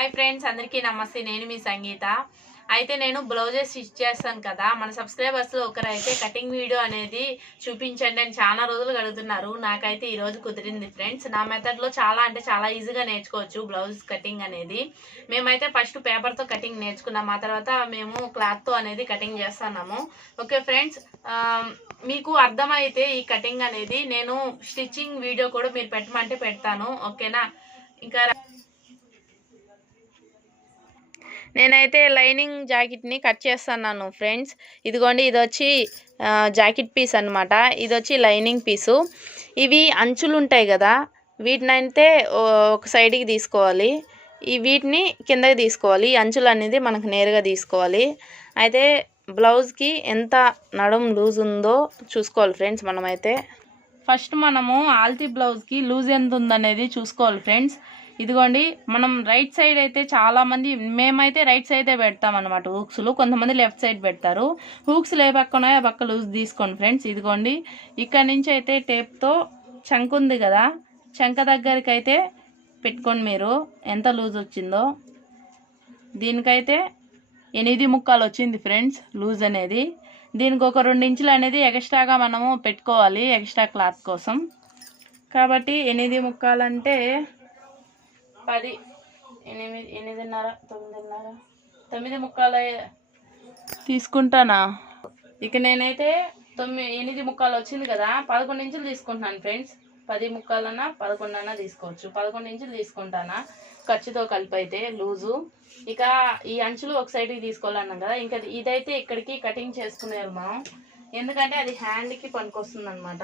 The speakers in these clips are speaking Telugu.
హాయ్ ఫ్రెండ్స్ అందరికీ నమస్తే. నేను మీ సంగీత. అయితే నేను బ్లౌజెస్ స్టిచ్ చేస్తాను కదా. మన సబ్స్క్రైబర్స్లో ఒకరైతే కటింగ్ వీడియో అనేది చూపించండి అని చాలా రోజులు అడుగుతున్నారు. నాకైతే ఈరోజు కుదిరింది ఫ్రెండ్స్. నా మెథడ్లో చాలా అంటే చాలా ఈజీగా నేర్చుకోవచ్చు బ్లౌజ్ కటింగ్ అనేది. మేమైతే ఫస్ట్ పేపర్తో కటింగ్ నేర్చుకున్నాం. ఆ తర్వాత మేము క్లాత్తో అనేది కటింగ్ చేస్తున్నాము. ఓకే ఫ్రెండ్స్ మీకు అర్థమైతే ఈ కటింగ్ అనేది నేను స్టిచ్చింగ్ వీడియో కూడా మీరు పెట్టమంటే పెడతాను. ఓకేనా? ఇంకా నేనైతే లైనింగ్ జాకెట్ని కట్ చేస్తున్నాను ఫ్రెండ్స్. ఇదిగోండి ఇది వచ్చి జాకెట్ పీస్ అన్నమాట. ఇది వచ్చి లైనింగ్ పీసు. ఇవి అంచులు ఉంటాయి కదా వీటినైతే ఓ- ఒక సైడ్కి తీసుకోవాలి. ఈ వీటిని కిందకి తీసుకోవాలి. ఈ అంచులు అనేది మనకు నేరుగా తీసుకోవాలి. అయితే బ్లౌజ్కి ఎంత నడుం లూజ్ ఉందో చూసుకోవాలి ఫ్రెండ్స్ మనమైతే. ఫస్ట్ మనము ఆల్తీ బ్లౌజ్కి లూజ్ ఎంత ఉందనేది చూసుకోవాలి ఫ్రెండ్స్. ఇదిగోండి మనం రైట్ సైడ్ అయితే చాలామంది మేమైతే రైట్ సైడే పెడతాం అనమాట హూక్స్లు. కొంతమంది లెఫ్ట్ సైడ్ పెడతారు. హూక్స్లు ఏ పక్క ఉన్నాయో ఆ పక్క లూజ్ తీసుకోండి ఫ్రెండ్స్. ఇదిగోండి ఇక్కడ నుంచి అయితే టేప్తో చంక ఉంది కదా చంక దగ్గరికి అయితే పెట్టుకోండి మీరు. ఎంత లూజ్ వచ్చిందో. దీనికైతే ఎనిమిది ముక్కాలు వచ్చింది ఫ్రెండ్స్ లూజ్ అనేది. దీనికి ఒక రెండు ఇంచులు అనేది ఎక్స్ట్రాగా మనము పెట్టుకోవాలి ఎక్స్ట్రా క్లాత్ కోసం. కాబట్టి ఎనిమిది ముక్కాలంటే పది ఎనిమిది ఎనిమిదిన్నర తొమ్మిదిన్నర తొమ్మిది ముక్కలు తీసుకుంటానా? ఇక నేనైతే తొమ్మిది ఎనిమిది ముక్కాలు వచ్చింది కదా పదకొండు ఇంచులు తీసుకుంటున్నాను ఫ్రెండ్స్. పది ముక్కలన్నా పదకొండన్నా తీసుకోవచ్చు. పదకొండు ఇంచులు తీసుకుంటానా? ఖర్చుతో కలిపి అయితే లూజు. ఇక ఈ అంచులు ఒక సైడ్కి తీసుకోవాలన్నాం కదా ఇంకా ఇదైతే ఇక్కడికి కటింగ్ చేసుకునేది మనం. ఎందుకంటే అది హ్యాండ్కి పనికొస్తుంది అనమాట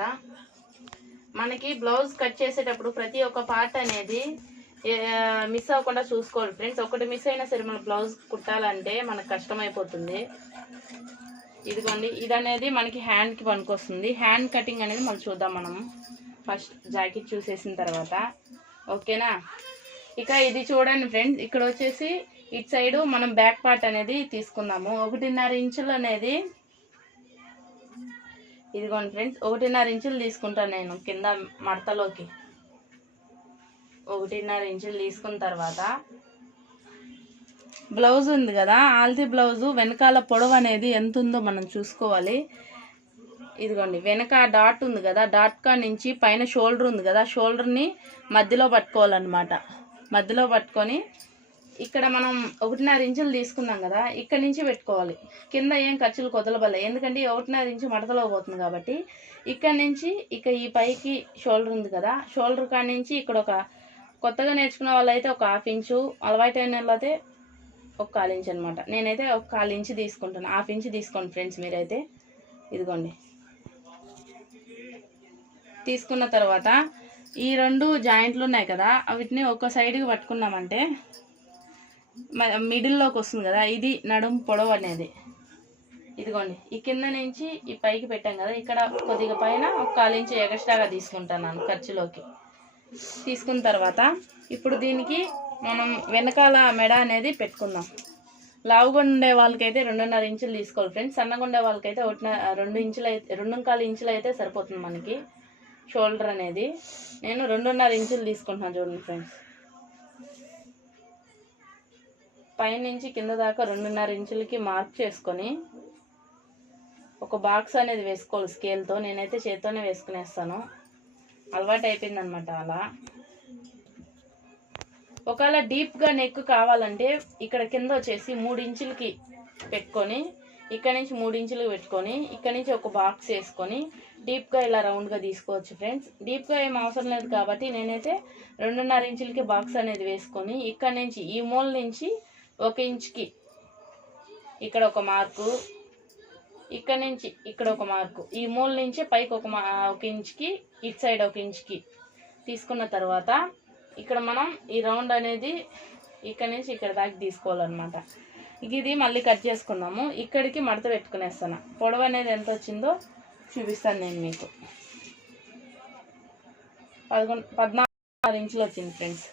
మనకి బ్లౌజ్ కట్ చేసేటప్పుడు ప్రతి ఒక్క పార్ట్ అనేది మిస్ అవ్వకుండా చూసుకోవాలి ఫ్రెండ్స్ ఒకటి మిస్ అయినా సరే మన బ్లౌజ్ కుట్టాలంటే మనకు కష్టమైపోతుంది. ఇదిగోండి ఇది అనేది మనకి హ్యాండ్కి పనికొస్తుంది. హ్యాండ్ కటింగ్ అనేది మనం చూద్దాం మనం. ఫస్ట్ జాకెట్ చూసేసిన తర్వాత. ఓకేనా ఇక ఇది చూడండి ఫ్రెండ్స్ ఇక్కడ వచ్చేసి ఇటు సైడు మనం బ్యాక్ పార్ట్ అనేది తీసుకుందాము. ఒకటిన్నర ఇంచులు అనేది ఇదిగోండి ఫ్రెండ్స్ ఒకటిన్నర ఇంచులు తీసుకుంటాను నేను కింద మడతలోకి. ఒకటిన్నర ఇంచులు తీసుకున్న తర్వాత బ్లౌజ్ ఉంది కదా ఆల్తీ బ్లౌజు వెనకాల పొడవు అనేది ఎంత ఉందో మనం చూసుకోవాలి. ఇదిగోండి వెనక డాట్ ఉంది కదా డాట్ కా నుంచి పైన షోల్డర్ ఉంది కదా షోల్డర్ని మధ్యలో పట్టుకోవాలన్నమాట. మధ్యలో పట్టుకొని ఇక్కడ మనం ఒకటిన్నర ఇంచులు తీసుకున్నాం కదా ఇక్కడ నుంచి పెట్టుకోవాలి. కింద ఏం ఖర్చులు కొదలబలే ఎందుకంటే ఒకటిన్నర ఇంచు మడతలో పోతుంది కాబట్టి ఇక్కడ నుంచి ఇక ఈ పైకి షోల్డర్ ఉంది కదా షోల్డర్ కాడ నుంచి ఇక్కడ ఒక కొత్తగా నేర్చుకున్న వాళ్ళైతే ఒక హాఫ్ ఇంచు అలవాటు అయిన వాళ్ళైతే ఒక కాల్ ఇంచు అనమాట నేనైతే ఒక కాల్ ఇంచు తీసుకుంటాను. హాఫ్ ఇంచు తీసుకోండి ఫ్రెండ్స్ మీరైతే. ఇదిగోండి. తీసుకున్న తర్వాత ఈ రెండు జాయింట్లు ఉన్నాయి కదా వీటిని ఒక సైడ్కి పట్టుకున్నామంటే మ- మిడిల్లోకి వస్తుంది కదా ఇది నడుము పొడవు అనేది. ఇదిగోండి. ఈ కింద నుంచి ఈ పైకి పెట్టాం కదా ఇక్కడ కొద్దిగా పైన ఒక కాలు ఇంచు ఎక్స్ట్రాగా తీసుకుంటాను ఖర్చులోకి. తీసుకున్న తర్వాత ఇప్పుడు దీనికి మనం వెనకాల మెడ అనేది పెట్టుకుందాం. లావుగా ఉండే వాళ్ళకైతే రెండున్నర ఇంచులు తీసుకోవాలి ఫ్రెండ్స్ సన్నగా ఉండే వాళ్ళకైతే ఒకటిన రెండు ఇంచులు అయితే రెండు కాలు ఇంచులు అయితే సరిపోతుంది మనకి షోల్డర్ అనేది. నేను రెండున్నర ఇంచులు తీసుకుంటున్నాను చూడండి ఫ్రెండ్స్ పైనుంచి కింద దాకా రెండున్నర ఇంచులకి మార్క్ చేసుకొని ఒక బాక్స్ అనేది వేసుకోవాలి స్కేల్తో నేనైతే చేత్తోనే వేసుకునేస్తాను. అలవాటు అయిపోయింది అనమాట అలా. ఒకవేళ డీప్గా నెక్ కావాలంటే ఇక్కడ కింద వచ్చేసి మూడు ఇంచులకి పెట్టుకొని ఇక్కడ నుంచి మూడు ఇంచులు పెట్టుకొని ఇక్కడ నుంచి ఒక బాక్స్ వేసుకొని డీప్గా ఇలా రౌండ్గా తీసుకోవచ్చు ఫ్రెండ్స్. డీప్గా ఏం అవసరం లేదు కాబట్టి నేనైతే రెండున్నర ఇంచులకి బాక్స్ అనేది వేసుకొని ఇక్కడ నుంచి ఈ మూల నుంచి ఒక ఇంచుకి ఇక్కడ ఒక మార్కు ఇక్కడ నుంచి ఇక్కడ ఒక మార్కు ఈ మూల నుంచి పైకి ఒక మా ఒక ఇంచుకి ఇటు సైడ్ ఒక ఇంచుకి తీసుకున్న తర్వాత ఇక్కడ మనం ఈ రౌండ్ అనేది ఇక్కడ నుంచి ఇక్కడ దాకా తీసుకోవాలన్నమాట. ఇది మళ్ళీ కట్ చేసుకున్నాము. ఇక్కడికి మడత పెట్టుకునేస్తాను. పొడవు అనేది ఎంత వచ్చిందో చూపిస్తాను నేను మీకు. పదకొండు పద్నాలుగు ఇంచులు వచ్చింది ఫ్రెండ్స్.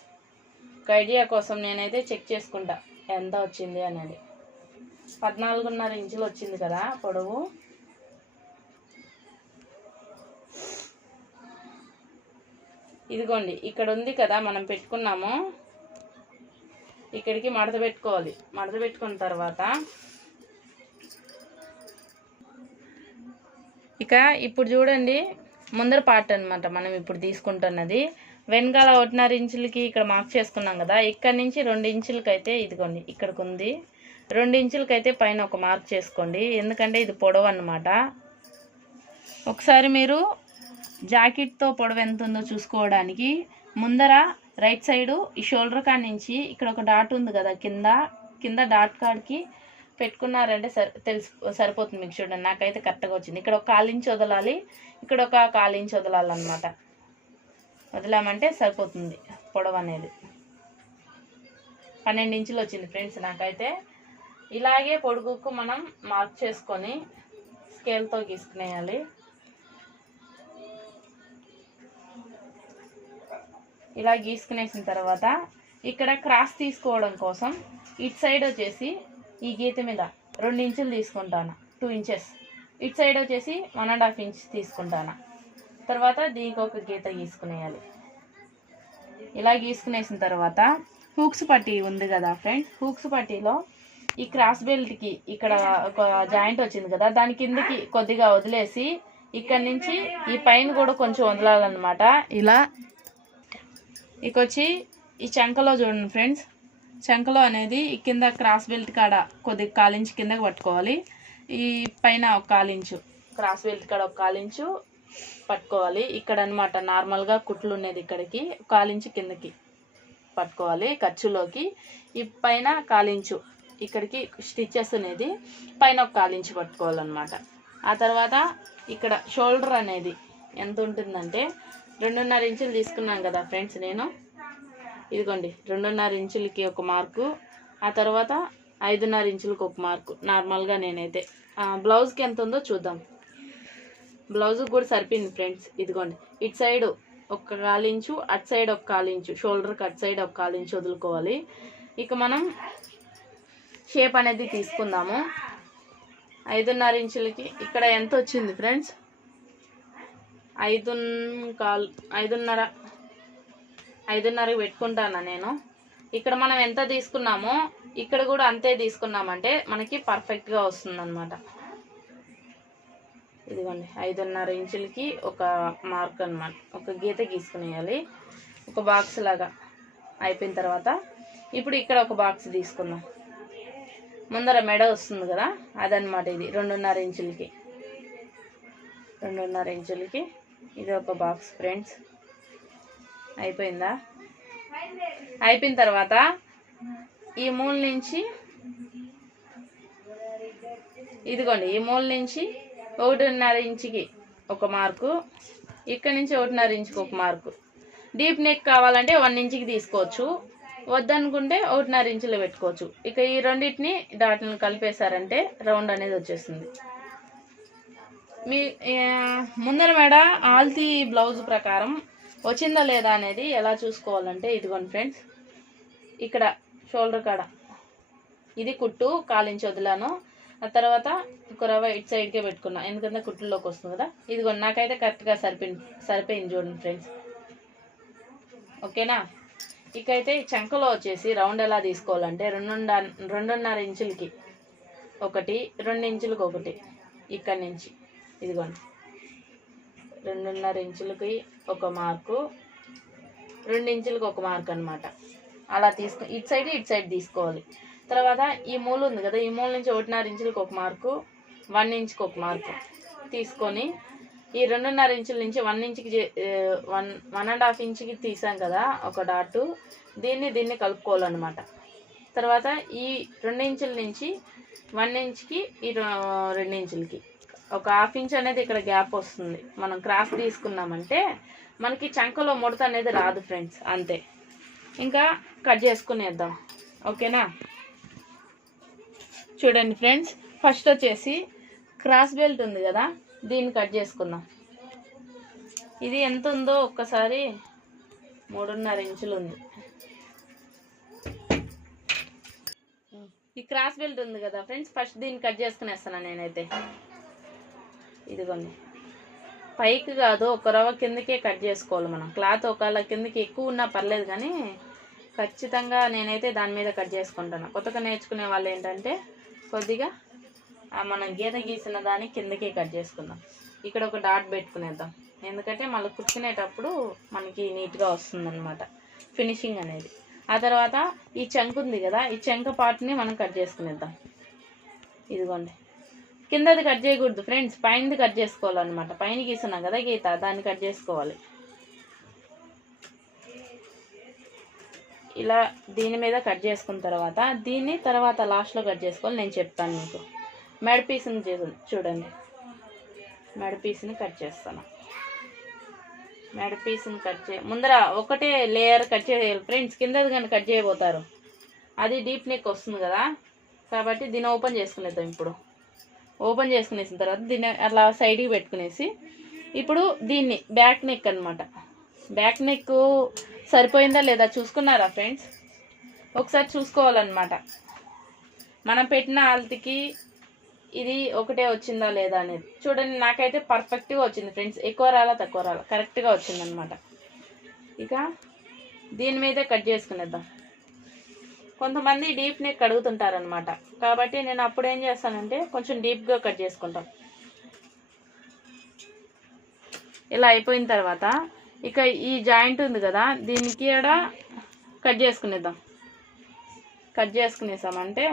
ఒక ఐడియా కోసం నేనైతే చెక్ చేసుకుంటా. ఎంత వచ్చింది అనేది. పద్నాలుగున్నర ఇంచులు వచ్చింది కదా పొడవు. ఇదిగోండి ఇక్కడ ఉంది కదా మనం పెట్టుకున్నాము. ఇక్కడికి మడత పెట్టుకోవాలి. మడత పెట్టుకున్న తర్వాత ఇక ఇప్పుడు చూడండి ముందర పార్ట్ అనమాట మనం ఇప్పుడు తీసుకుంటున్నది. వెనకాల ఒకటిన్నర ఇంచులకి ఇక్కడ మార్క్ చేసుకున్నాం కదా ఇక్కడ నుంచి రెండు ఇంచులకి అయితే ఇదిగోండి ఇక్కడికి ఉంది. రెండు ఇంచులకైతే పైన ఒక మార్క్ చేసుకోండి. ఎందుకంటే ఇది పొడవు అన్నమాట. ఒకసారి మీరు జాకెట్తో పొడవు ఎంత ఉందో చూసుకోవడానికి ముందర రైట్ సైడు ఈ షోల్డర్ కాడ నుంచి ఇక్కడ ఒక డాట్ ఉంది కదా కింద కింద డాట్ కాడికి పెట్టుకున్నారంటే సరి తెలుసు సరిపోతుంది మీకు చూడండి. నాకైతే కరెక్ట్గా వచ్చింది. ఇక్కడ ఒక కాలించి వదలాలి. ఇక్కడ ఒక కాలించి వదలాలన్నమాట. వదిలామంటే సరిపోతుంది పొడవు అనేది పన్నెండు ఇంచులు వచ్చింది ఫ్రెండ్స్ నాకైతే. ఇలాగే పొడుగుకు మనం మార్క్ చేసుకొని స్కేల్తో గీసుకునేయాలి. ఇలా గీసుకునేసిన తర్వాత ఇక్కడ క్రాస్ తీసుకోవడం కోసం ఇటు సైడ్ వచ్చేసి ఈ గీత మీద రెండు ఇంచులు తీసుకుంటాను టూ ఇంచెస్. ఇటు సైడ్ వచ్చేసి వన్ అండ్ హాఫ్ ఇంచ్ తీసుకుంటాను. తర్వాత దీనికి ఒక గీత గీసుకునేయాలి. ఇలా గీసుకునేసిన తర్వాత హూక్స్ పట్టీ ఉంది కదా ఫ్రెండ్స్ హూక్స్ పట్టీలో ఈ క్రాస్ బెల్ట్కి ఇక్కడ ఒక జాయింట్ వచ్చింది కదా దాని కిందకి కొద్దిగా వదిలేసి ఇక్కడ నుంచి ఈ పైన కూడా కొంచెం వదలాలన్నమాట. ఇలా ఇకొచ్చి ఈ చంకలో చూడండి ఫ్రెండ్స్. చంకలో అనేది ఈ కింద క్రాస్ బెల్ట్ కాడ కొద్దిగా కాలించు కిందకి పట్టుకోవాలి. ఈ పైన ఒక కాలించు క్రాస్ బెల్ట్ కాడ ఒక కాలించు పట్టుకోవాలి. ఇక్కడ అనమాట నార్మల్గా కుట్లు ఉన్నది ఇక్కడికి కాలించు కిందకి పట్టుకోవాలి ఖర్చులోకి. ఈ పైన కాలించు ఇక్కడికి స్టిచ్చెస్ అనేది పైన ఒక కాలించి పట్టుకోవాలన్నమాట. ఆ తర్వాత ఇక్కడ షోల్డర్ అనేది ఎంత ఉంటుందంటే రెండున్నర ఇంచులు తీసుకున్నాను కదా ఫ్రెండ్స్ నేను. ఇదిగోండి రెండున్నర ఇంచులకి ఒక మార్కు ఆ తర్వాత ఐదున్నర ఇంచులకి ఒక మార్కు నార్మల్గా నేనైతే. బ్లౌజ్కి ఎంత ఉందో చూద్దాం. బ్లౌజ్కి కూడా సరిపోయింది ఫ్రెండ్స్ ఇదిగోండి. ఇటు సైడ్ ఒక కాలించు అటు సైడ్ ఒక కాలించు షోల్డర్కి అటు సైడ్ ఒక కాలించు వదులుకోవాలి. ఇక మనం షేప్ అనేది తీసుకుందాము. ఐదున్నర ఇంచులకి. ఇక్కడ ఎంత వచ్చింది ఫ్రెండ్స్? ఐదు కాల్ ఐదున్నర ఐదున్నరకి పెట్టుకుంటాను నేను? ఇక్కడ మనం ఎంత తీసుకున్నామో ఇక్కడ కూడా అంతే తీసుకున్నామంటే మనకి పర్ఫెక్ట్గా వస్తుందన్నమాట. ఇదిగోండి ఐదున్నర ఇంచులకి ఒక మార్క్ అన్నమాట. ఒక గీత గీసుకునేయాలి. ఒక బాక్స్ లాగా అయిపోయిన తర్వాత ఇప్పుడు ఇక్కడ ఒక బాక్స్ తీసుకుందాం. ముందర మెడ వస్తుంది కదా? అదనమాట ఇది. రెండున్నర ఇంచులకి. రెండున్నర ఇంచులకి. ఇది ఒక బాక్స్ ఫ్రెండ్స్ అయిపోయిందా? అయిపోయిన తర్వాత ఈ మూల నుంచి ఇదిగోండి ఈ మూల నుంచి ఒకటిన్నర ఇంచుకి ఒక మార్కు ఇక్కడ నుంచి ఒకటిన్నర ఇంచుకి ఒక మార్కు. డీప్ నెక్ కావాలంటే వన్ ఇంచుకి తీసుకోవచ్చు. వద్దనుకుంటే ఒకటిన్నర ఇంచులో పెట్టుకోవచ్చు. ఇక ఈ రెండింటిని డాట్లను కలిపేశారంటే రౌండ్ అనేది వచ్చేస్తుంది. మీ ముందర మేడ ఆల్తీ బ్లౌజ్ ప్రకారం వచ్చిందా లేదా అనేది ఎలా చూసుకోవాలంటే ఇదిగోండి ఫ్రెండ్స్ ఇక్కడ షోల్డర్ కాడ. ఇది కుట్టు కాలించి వదిలాను. ఆ తర్వాత ఒక రవ్వ ఇటు సైడ్కే పెట్టుకున్నా. ఎందుకంటే కుట్టులోకి వస్తుంది కదా. ఇదిగోండి నాకైతే కరెక్ట్గా సరిపోయింది సరిపోయింది చూడండి ఫ్రెండ్స్. ఓకేనా? ఇకైతే ఈ చంకలో వచ్చేసి రౌండ్ ఎలా తీసుకోవాలంటే రెండున్నర రెండున్నర ఇంచులకి ఒకటి రెండు ఇంచులకి ఒకటి ఇక్కడి నుంచి. ఇదిగోండి. రెండున్నర ఇంచులకి ఒక మార్కు రెండు ఇంచులకి ఒక మార్క్ అన్నమాట. అలా తీసుకు ఇటు సైడ్ ఇటు సైడ్ తీసుకోవాలి. తర్వాత ఈ మూల ఉంది కదా ఈ మూల నుంచి ఒకటిన్నర ఇంచులకి ఒక మార్కు వన్ ఇంచ్కి ఒక మార్కు తీసుకొని ఈ రెండున్నర ఇంచుల నుంచి వన్ ఇంచ్కి చే- వన్ వన్ అండ్ హాఫ్ ఇంచ్కి తీసాం కదా ఒక డాటు. దీన్ని దీన్ని కలుపుకోవాలన్నమాట. తర్వాత ఈ రెండు ఇంచుల నుంచి వన్ ఇంచ్కి ఈ రె- రెండు ఇంచులకి. ఒక హాఫ్ ఇంచ్ అనేది ఇక్కడ గ్యాప్ వస్తుంది. మనం క్రాస్ తీసుకున్నామంటే మనకి చంకలో ముడత అనేది రాదు ఫ్రెండ్స్ అంతే. ఇంకా కట్ చేసుకునేద్దాం. ఓకేనా? చూడండి ఫ్రెండ్స్ ఫస్ట్ వచ్చేసి క్రాస్ బెల్ట్ ఉంది కదా దీన్ని కట్ చేసుకుందాం. ఇది ఎంత ఉందో ఒక్కసారి మూడున్నర ఇంచులు ఉంది. ఈ క్రాస్ బెల్ట్ ఉంది కదా ఫ్రెండ్స్ ఫస్ట్ దీన్ని కట్ చేసుకునేస్తాను నేనైతే. ఇదిగోండి. పైకి కాదు ఒక రవ్వ కిందకే కట్ చేసుకోవాలి మనం. క్లాత్ ఒకళ్ళ కిందకి ఎక్కువ ఉన్నా పర్లేదు కానీ ఖచ్చితంగా నేనైతే దాని మీద కట్ చేసుకుంటాను. కొత్తగా నేర్చుకునే వాళ్ళు ఏంటంటే కొద్దిగా మనం గీత గీసిన దాన్ని కిందకే కట్ చేసుకుందాం. ఇక్కడ ఒక డాట్ పెట్టుకునేద్దాం. ఎందుకంటే మళ్ళీ కుట్టుకునేటప్పుడు మనకి నీట్గా వస్తుందన్నమాట. ఫినిషింగ్ అనేది. ఆ తర్వాత ఈ చెంక ఉంది కదా ఈ చెంక పార్ట్ని మనం కట్ చేసుకునేద్దాం. ఇదిగోండి. కిందది కట్ చేయకూడదు ఫ్రెండ్స్ పైనది కట్ చేసుకోవాలన్నమాట. పైన గీస్తున్నాం కదా గీత దాన్ని కట్ చేసుకోవాలి. ఇలా దీని మీద కట్ చేసుకున్న తర్వాత దీన్ని తర్వాత లాస్ట్లో కట్ చేసుకోవాలి నేను చెప్తాను మీకు. మెడ పీస్ని చూడండి. మెడ పీస్ని కట్ చేస్తాను. మెడ పీస్ని కట్ చే ముందర ఒకటే లేయర్ కట్ చేయాలి ఫ్రెండ్స్ కిందది కానీ కట్ చేయబోతారు. అది డీప్ నెక్ వస్తుంది కదా. కాబట్టి దీన్ని ఓపెన్ చేసుకునేద్దాం ఇప్పుడు. ఓపెన్ చేసుకునేసిన తర్వాత దీన్ని అట్లా సైడ్కి పెట్టుకునేసి ఇప్పుడు దీన్ని బ్యాక్ నెక్ అన్నమాట. బ్యాక్ నెక్ సరిపోయిందా లేదా చూసుకున్నారా ఫ్రెండ్స్? ఒకసారి చూసుకోవాలన్నమాట. మనం పెట్టిన ఆల్తికి ఇది ఒకటే వచ్చిందా లేదా అనేది. చూడండి నాకైతే పర్ఫెక్ట్గా వచ్చింది ఫ్రెండ్స్ ఎక్కువ రాలా తక్కువ రాలా. కరెక్ట్గా వచ్చిందనమాట ఇక దీని మీదే కట్ చేసుకునేద్దాం. కొంతమంది డీప్ నెక్ అడుగుతుంటారనమాట కాబట్టి నేను అప్పుడు ఏం చేస్తానంటే కొంచెం డీప్గా కట్ చేసుకుంటాం. ఇలా అయిపోయిన తర్వాత ఇక ఈ జాయింట్ ఉంది కదా దీనికి కూడా కట్ చేసుకునేద్దాం. కట్ చేసుకునేసామంటే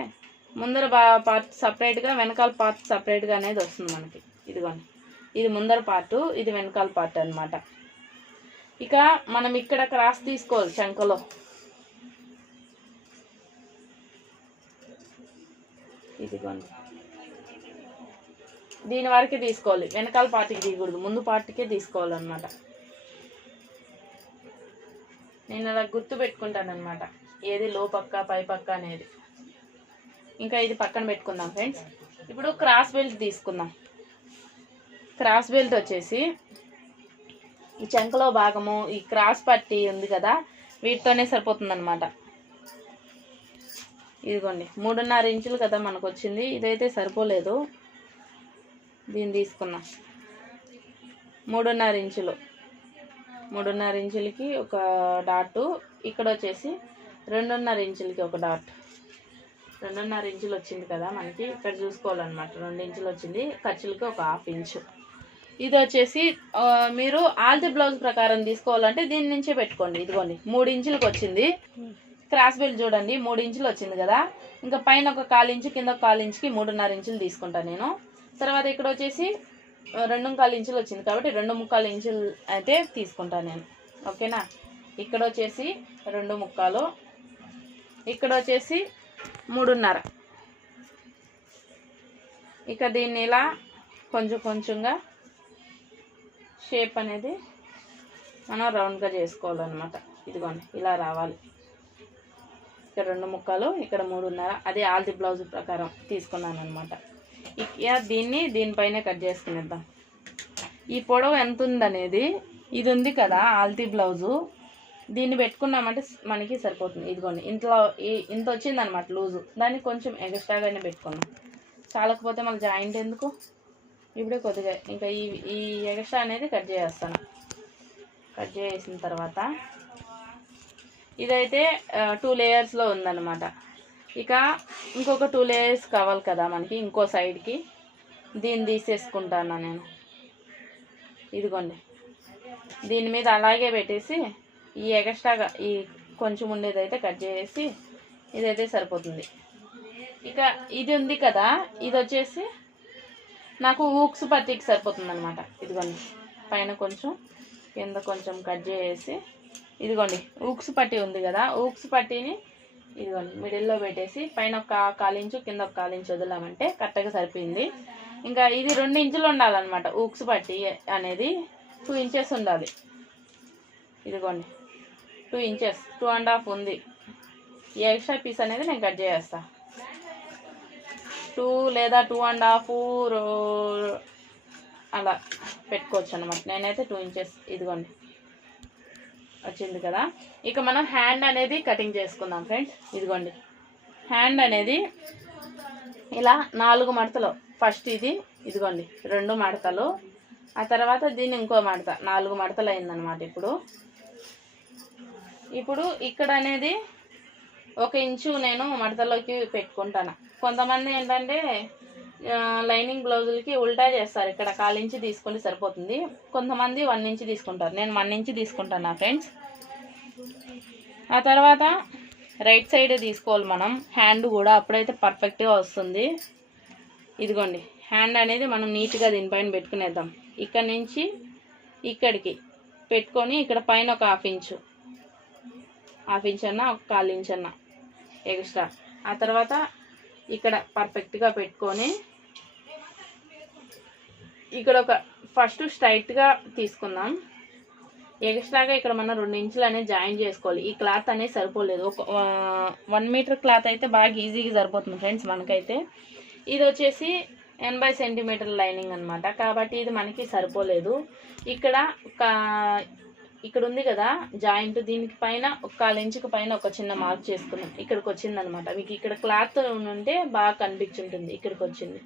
ముందర పార్ట్ సపరేట్గా వెనకాల పార్ట్ సపరేట్గా అనేది వస్తుంది మనకి. ఇదిగోండి. ఇది ముందర పార్ట్ ఇది వెనకాల పార్ట్ అన్నమాట. ఇక మనం ఇక్కడ క్రాస్ తీసుకోవాలి శంకలో ఇదిగోండి. దీని వరకే తీసుకోవాలి. వెనకాల పార్టీకి తీయకూడదు. ముందు పార్టీకే తీసుకోవాలన్నమాట. నేను అలా గుర్తు పెట్టుకుంటానమాట ఏది లో పక్క పై పక్క అనేది. ఇంకా ఇది పక్కన పెట్టుకుందాం ఫ్రెండ్స్. ఇప్పుడు క్రాస్ బెల్ట్ తీసుకుందాం. క్రాస్ బెల్ట్ వచ్చేసి ఈ చంకలో భాగము ఈ క్రాస్ పట్టి ఉంది కదా వీటితోనే సరిపోతుంది అనమాట ఇదిగోండి మూడున్నర ఇంచులు కదా మనకు వచ్చింది ఇదైతే సరిపోలేదు. దీన్ని తీసుకున్నాం మూడున్నర ఇంచులు. మూడున్నర ఇంచులకి ఒక డాటు. ఇక్కడ వచ్చేసి రెండున్నర ఇంచులకి ఒక డాట్. రెండున్నర ఇంచులు వచ్చింది కదా మనకి. ఇక్కడ చూసుకోవాలన్నమాట. రెండు ఇంచులు వచ్చింది. ఖర్చులకి ఒక హాఫ్ ఇంచు. ఇది వచ్చేసి మీరు ఆల్ది బ్లౌజ్ ప్రకారం తీసుకోవాలంటే దీని నుంచే పెట్టుకోండి. ఇదిగోండి మూడు ఇంచులకు వచ్చింది. క్రాస్ బెల్ట్ చూడండి మూడు ఇంచులు వచ్చింది కదా. ఇంకా పైన ఒక కాలు ఇంచు కింద ఒక కాలు ఇంచుకి మూడున్నర ఇంచులు తీసుకుంటాను నేను. తర్వాత ఇక్కడ వచ్చేసి రెండు ముక్కాలు ఇంచులు వచ్చింది కాబట్టి రెండు ముక్కాలు ఇంచులు అయితే తీసుకుంటాను నేను. ఓకేనా? ఇక్కడ వచ్చేసి రెండు ముక్కాలు. ఇక్కడ వచ్చేసి మూడున్నర. ఇక దీన్ని ఇలా కొంచెం కొంచెంగా షేప్ అనేది మనం రౌండ్గా చేసుకోవాలన్నమాట. ఇదిగోండి ఇలా రావాలి. ఇక్కడ రెండు ముక్కలు ఇక్కడ మూడున్నర. అదే ఆల్ది బ్లౌజ్ ప్రకారం తీసుకున్నాను అనమాట ఇక దీన్ని దీనిపైనే కట్ చేసుకునేద్దాం. ఈ పొడవు ఎంత ఉందనేది ఇది ఉంది కదా ఆల్తీ బ్లౌజు. దీన్ని పెట్టుకున్నామంటే మనకి సరిపోతుంది. ఇదిగోండి ఇంట్లో ఇంత వచ్చింది అనమాట లూజు. దాన్ని కొంచెం ఎక్స్ట్రాగానే పెట్టుకున్నాం. చాలకపోతే మళ్ళీ జాయింట్ ఎందుకు? ఇప్పుడే కొద్దిగా ఇంకా ఈ ఈ ఎక్స్ట్రా అనేది కట్ చేసేస్తాను. కట్ చేసిన తర్వాత ఇదైతే టూ లేయర్స్లో ఉందన్నమాట. ఇక ఇంకొక టూ లేయర్స్ కావాలి కదా మనకి ఇంకో సైడ్కి. దీన్ని తీసేసుకుంటాను నేను? ఇదిగోండి. దీని మీద అలాగే పెట్టేసి ఈ ఎక్స్ట్రాగా ఈ కొంచెం ఉండేదైతే కట్ చేసి ఇదైతే సరిపోతుంది. ఇక ఇది ఉంది కదా ఇది వచ్చేసి నాకు ఊక్స్ పట్టికి సరిపోతుంది అనమాట ఇదిగోండి పైన కొంచెం కింద కొంచెం కట్ చేసి ఇదిగోండి ఊక్స్ పట్టి ఉంది కదా ఊక్స్ పట్టిని ఇదిగోండి మిడిల్లో పెట్టేసి పైన ఒక కాలించు కింద ఒక కాలించు వదిలామంటే కరెక్ట్గా సరిపోయింది. ఇంకా ఇది రెండు ఇంచులు ఉండాలన్నమాట ఊక్స్ పట్టి అనేది టూ ఇంచెస్ ఉండాలి. ఇదిగోండి two inches two and half ఉంది. ఈ ఎక్స్ట్రా పీస్ అనేది నేను కట్ చేస్తా టూ లేదా టూ అండ్ హాఫ్ అలా పెట్టుకోవచ్చు అనమాట నేనైతే టూ ఇంచెస్ ఇదిగోండి. వచ్చింది కదా. ఇక మనం హ్యాండ్ అనేది కటింగ్ చేసుకుందాం ఫ్రెండ్స్. ఇదిగోండి. హ్యాండ్ అనేది ఇలా నాలుగు మడతలు. ఫస్ట్ ఇది ఇదిగోండి. రెండు మడతలు. ఆ తర్వాత దీన్ని ఇంకో మడత. నాలుగు మడతలు అయిందనమాట ఇప్పుడు. ఇప్పుడు ఇక్కడ అనేది ఒక ఇంచు నేను మడతలోకి పెట్టుకుంటాను. కొంతమంది ఏంటంటే లైనింగ్ బ్లౌజులకి ఉల్టా చేస్తారు. ఇక్కడ కాలు ఇంచి తీసుకుంటే సరిపోతుంది. కొంతమంది వన్ ఇంచి తీసుకుంటారు. నేను వన్ ఇంచి తీసుకుంటాను నా ఫ్రెండ్స్. ఆ తర్వాత రైట్ సైడ్ తీసుకోవాలి మనం. హ్యాండ్ కూడా అప్పుడైతే పర్ఫెక్ట్గా వస్తుంది. ఇదిగోండి. హ్యాండ్ అనేది మనం నీట్గా దీనిపైన పెట్టుకునేద్దాం. ఇక్కడ నుంచి ఇక్కడికి పెట్టుకొని ఇక్కడ పైన ఒక హాఫ్ ఇంచు. హాఫ్ ఇంచ్ అన్న ఒక కాల్ ఇంచ్ అన్న ఎక్స్ట్రా. ఆ తర్వాత ఇక్కడ పర్ఫెక్ట్గా పెట్టుకొని ఇక్కడ ఒక ఫస్ట్ స్ట్రైట్గా తీసుకుందాం. ఎక్స్ట్రాగా ఇక్కడ మనం రెండు ఇంచులు అనేది జాయిన్ చేసుకోవాలి. ఈ క్లాత్ అనేది సరిపోలేదు. ఒక వన్ మీటర్ క్లాత్ అయితే బాగా ఈజీగా సరిపోతుంది ఫ్రెండ్స్ మనకైతే. ఇది వచ్చేసి ఎనభై సెంటీమీటర్ లైనింగ్ అనమాట కాబట్టి ఇది మనకి సరిపోలేదు. ఇక్కడ ఒక ఇక్కడ ఉంది కదా జాయింట్ దీనికి పైన ఒక కాలించుకు పైన ఒక చిన్న మార్క్ చేసుకున్నాం. ఇక్కడికి వచ్చింది అనమాట మీకు ఇక్కడ క్లాత్ ఉంటే బాగా కనిపించుంటుంది ఇక్కడికి వచ్చింది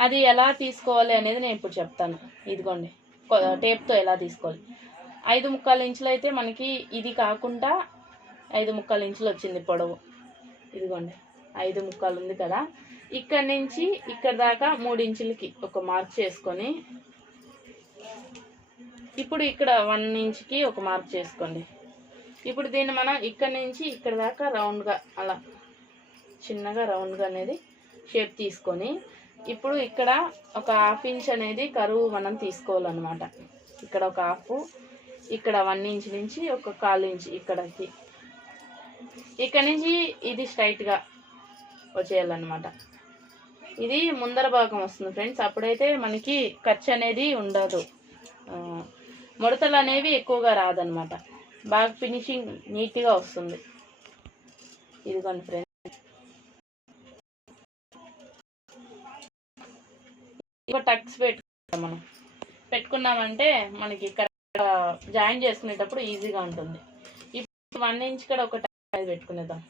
అది ఎలా తీసుకోవాలి అనేది నేను ఇప్పుడు చెప్తాను. ఇదిగోండి. కొ- టేప్తో ఎలా తీసుకోవాలి. ఐదు ముక్కాలు ఇంచులు అయితే మనకి ఇది కాకుండా ఐదు ముక్కాలు ఇంచులు వచ్చింది పొడవు. ఇదిగోండి. ఐదు ముక్కాలు ఉంది కదా. ఇక్కడ నుంచి ఇక్కడ దాకా మూడు ఇంచులకి ఒక మార్క్ చేసుకొని ఇప్పుడు ఇక్కడ వన్ ఇంచ్కి ఒక మార్క్ చేసుకోండి. ఇప్పుడు దీన్ని మనం ఇక్కడ నుంచి ఇక్కడ దాకా రౌండ్గా అలా చిన్నగా రౌండ్గా అనేది షేప్ తీసుకొని ఇప్పుడు ఇక్కడ ఒక హాఫ్ ఇంచ్ అనేది కరువు మనం తీసుకోవాలన్నమాట. ఇక్కడ ఒక హాఫ్ ఇక్కడ వన్ ఇంచ్ నుంచి ఒక కాలు ఇంచ్ ఇక్కడకి. ఇక్కడ నుంచి ఇది స్ట్రైట్గా వచ్చేయాలన్నమాట. ఇది ముందర భాగం వస్తుంది ఫ్రెండ్స్. అప్పుడైతే మనకి ఖర్చు అనేది ఉండదు. ముడతలు అనేవి ఎక్కువగా రాదనమాట బాగా ఫినిషింగ్ నీట్గా వస్తుంది. ఇదిగోండి ఫ్రెండ్స్ ఇక టక్స్ పెట్టుకుంటాం మనం. పెట్టుకున్నామంటే మనకి ఇక్కడ జాయిన్ చేసుకునేటప్పుడు ఈజీగా ఉంటుంది. ఇప్పుడు వన్ ఇంచ్ కూడా ఒక టక్ అనేది పెట్టుకునేద్దాం.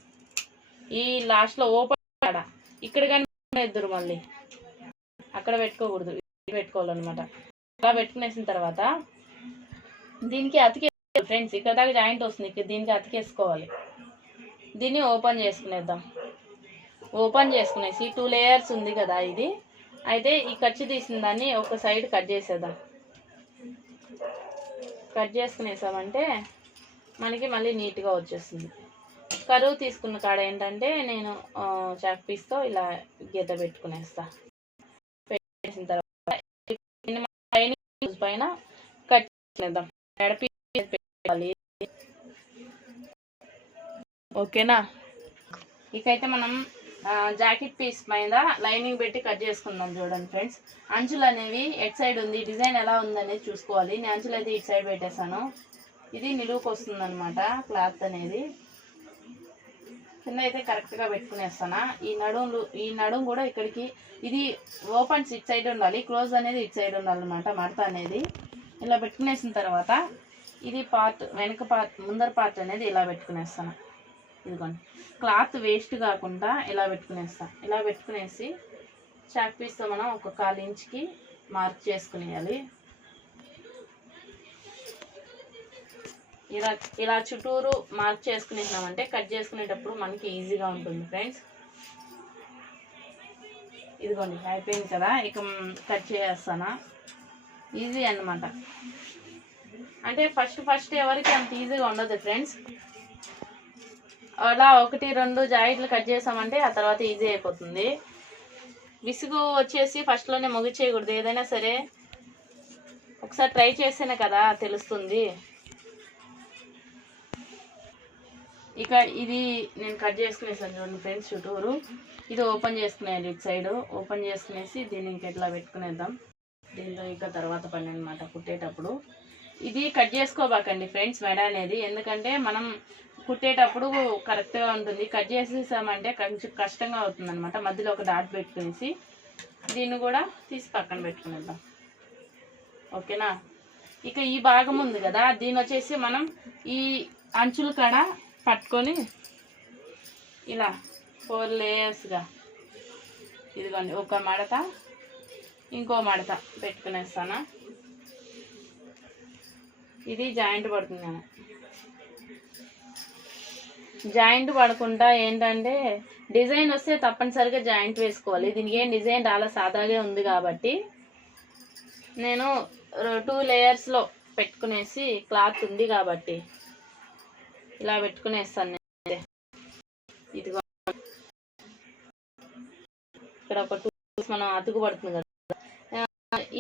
ఈ లాస్ట్లో ఓపెన్ కాడ. ఇక్కడ కానీ ఇద్దరు మళ్ళీ. అక్కడ పెట్టుకోకూడదు. పెట్టుకోవాలన్నమాట. అలా పెట్టుకునేసిన తర్వాత దీనికి అతికే ఫ్రెండ్స్ ఇక్కడ దాకా జాయింట్ వస్తుంది ఇక్కడ దీనికి అతికేసుకోవాలి దీన్ని ఓపెన్ చేసుకునేద్దాం. ఓపెన్ చేసుకునేసి టూ లేయర్స్ ఉంది కదా ఇది. అయితే ఈ ఖర్చు తీసిన దాన్ని ఒక సైడ్ కట్ చేసేద్దాం. కట్ చేసుకునేసామంటే మనకి మళ్ళీ నీట్గా వచ్చేస్తుంది. కరువు తీసుకున్న కాడ ఏంటంటే నేను చాక్ పీస్తో ఇలా గీత పెట్టుకునేస్తా. పెట్టేసిన తర్వాత పైన కట్ చేద్దాం ఎడపి పెట్టాలి ఓకేనా? ఇకైతే మనం జాకెట్ పీస్ మీద లైనింగ్ పెట్టి కట్ చేసుకుందాం చూడండి ఫ్రెండ్స్. అంచులు అనేవి ఎట్ సైడ్ ఉంది డిజైన్ ఎలా ఉందనేది చూసుకోవాలి. నేను అంచులు అయితే ఇటు సైడ్ పెట్టేశాను. ఇది నిలువుకు వస్తుంది అనమాట క్లాత్ అనేది. కింద అయితే కరెక్ట్గా పెట్టుకునేస్తానా. ఈ నడుములు ఈ నడుము కూడా ఇక్కడికి ఇది ఓపెన్స్ ఇటు సైడ్ ఉండాలి క్లోజ్ అనేది ఇటు సైడ్ ఉండాలన్నమాట మడత అనేది. ఇలా పెట్టుకునేసిన తర్వాత ఇది పార్ట్ వెనక పార్ట్ ముందర పార్ట్ అనేది ఇలా పెట్టుకునేస్తాను. ఇదిగోండి. క్లాత్ వేస్ట్ కాకుండా ఇలా పెట్టుకునేస్తాను ఇలా పెట్టుకునేసి చాక్ పీస్తో మనం ఒక కాలు ఇంచ్కి మార్క్ చేసుకునేయాలి. ఇలా ఇలా చుట్టూరు మార్క్ చేసుకునేసినామంటే కట్ చేసుకునేటప్పుడు మనకి ఈజీగా ఉంటుంది ఫ్రెండ్స్. ఇదిగోండి అయిపోయింది కదా. ఇక కట్ చేసేస్తానా. ఈజీ అనమాట అంటే ఫస్ట్ ఫస్ట్ ఎవరికి అంత ఈజీగా ఉండదు ఫ్రెండ్స్ అలా ఒకటి రెండు జాయింట్లు కట్ చేసామంటే ఆ తర్వాత ఈజీ అయిపోతుంది. విసుగు వచ్చేసి ఫస్ట్లోనే ముగిచేయకూడదు. ఏదైనా సరే ఒకసారి ట్రై చేస్తేనే కదా తెలుస్తుంది. ఇక ఇది నేను కట్ చేసుకునేసాను చూడండి ఫ్రెండ్స్ చుట్టూరు. ఇది ఓపెన్ చేసుకునేది ఇటు సైడ్ ఓపెన్ చేసుకునేసి దీన్ని ఇంకెట్లా పెట్టుకునేద్దాం. దీంతో ఇంకా తర్వాత పని అనమాట కుట్టేటప్పుడు. ఇది కట్ చేసుకోబాకండి ఫ్రెండ్స్ మెడ అనేది. ఎందుకంటే మనం కుట్టేటప్పుడు కరెక్ట్గా ఉంటుంది. కట్ చేసేసామంటే కొంచెం కష్టంగా అవుతుంది అనమాట మధ్యలో ఒక డాట్ పెట్టుకునేసి దీన్ని కూడా తీసి పక్కన పెట్టుకునేద్దాం. ఓకేనా? ఇక ఈ భాగం ఉంది కదా. దీని వచ్చేసి మనం ఈ అంచుల కాడ పట్టుకొని ఇలా ఫోర్ లేయర్స్గా ఇదిగోండి ఒక మడత ఇంకో మడత పెట్టుకునేస్తాను? ఇది జాయింట్ పడుతుంది జాయింట్ పడకుండా ఏంటంటే డిజైన్ వస్తే తప్పనిసరిగా జాయింట్ వేసుకోవాలి. దీనికి ఏం డిజైన్ చాలా సాదాగా ఉంది కాబట్టి నేను టూ లేయర్స్లో పెట్టుకునేసి క్లాత్ ఉంది కాబట్టి ఇలా పెట్టుకునేస్తాను నేను. ఇదిగో. ఇక్కడ ఒక టూ మనం అతుకు పడుతుంది కదా.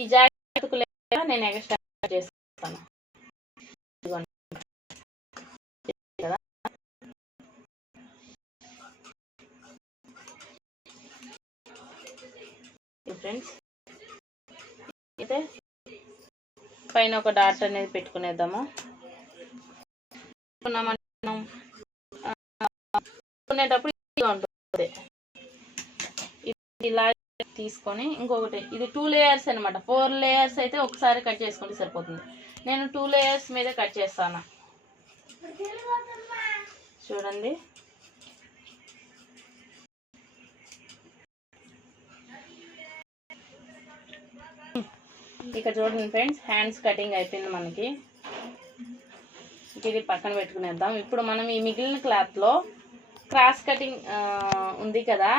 ఈ జాకెట్ అతుకు నేను ఎక్స్ట్రా చేస్తాను. ఫ్రెండ్స్ అయితే పైన ఒక డాట్ అనేది పెట్టుకునేద్దాము. పెట్టుకున్నామంటే మనం, పెట్టుకునేటప్పుడు ఉంటుంది ఇలా తీసుకొని ఇంకొకటి ఇది టూ లేయర్స్ అనమాట ఫోర్ లేయర్స్ అయితే ఒకసారి కట్ చేసుకుంటే సరిపోతుంది. నేను టూ లేయర్స్ మీద కట్ చేస్తాను? చూడండి. ఇక చూడండి ఫ్రెండ్స్ హ్యాండ్స్ కటింగ్ అయిపోయింది మనకి. ఇది పక్కన పెట్టుకునేద్దాం. ఇప్పుడు మనం ఈ మిగిలిన క్లాత్లో క్రాస్ కటింగ్ ఉంది కదా.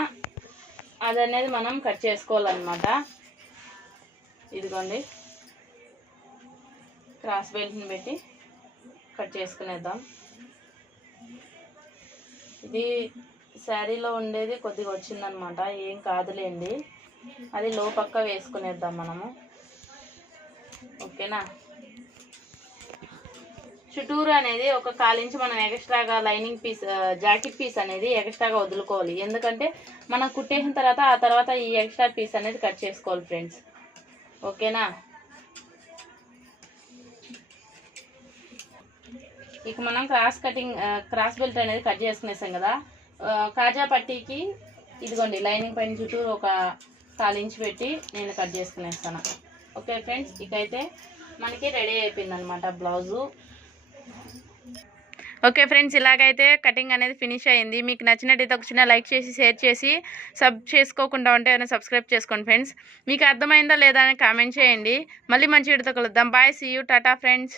అది అనేది మనం కట్ చేసుకోవాలన్నమాట. ఇదిగోండి. క్రాస్ బెల్ట్ని పెట్టి కట్ చేసుకునేద్దాం. ఇది శారీలో ఉండేది కొద్దిగా వచ్చిందనమాట ఏం కాదులేండి. అది లోపక్క వేసుకునేద్దాం మనము. ఓకేనా? చుట్టూరు అనేది ఒక కాలించి మనం ఎక్స్ట్రాగా లైనింగ్ పీస్ జాకెట్ పీస్ అనేది ఎక్స్ట్రాగా వదులుకోవాలి. ఎందుకంటే మనం కుట్టేసిన తర్వాత ఆ తర్వాత ఈ ఎక్స్ట్రా పీస్ అనేది కట్ చేసుకోవాలి ఫ్రెండ్స్. ఓకేనా? ఇక మనం క్రాస్ కటింగ్ క్రాస్ బెల్ట్ అనేది కట్ చేసుకునేసాం కదా. కాజా పట్టీకి ఇదిగోండి లైనింగ్ పైన చుట్టూరు ఒక కాలించి పెట్టి నేను కట్ చేసుకునేస్తాను. ఓకే ఫ్రెండ్స్ ఇకైతే మనకి రెడీ అయిపోయింది అనమాట బ్లౌజు. ఓకే ఫ్రెండ్స్ ఇలాగైతే కటింగ్ అనేది ఫినిష్ అయింది. మీకు నచ్చినట్టయితే ఒక చిన్న లైక్ చేసి షేర్ చేసి సబ్ చేసుకోకుండా ఉంటే ఏమైనా సబ్స్క్రైబ్ చేసుకోండి ఫ్రెండ్స్. మీకు అర్థమైందా లేదా అని కామెంట్ చేయండి. మళ్ళీ మంచి వీడియోతో కలుద్దాం. Bye see you tata friends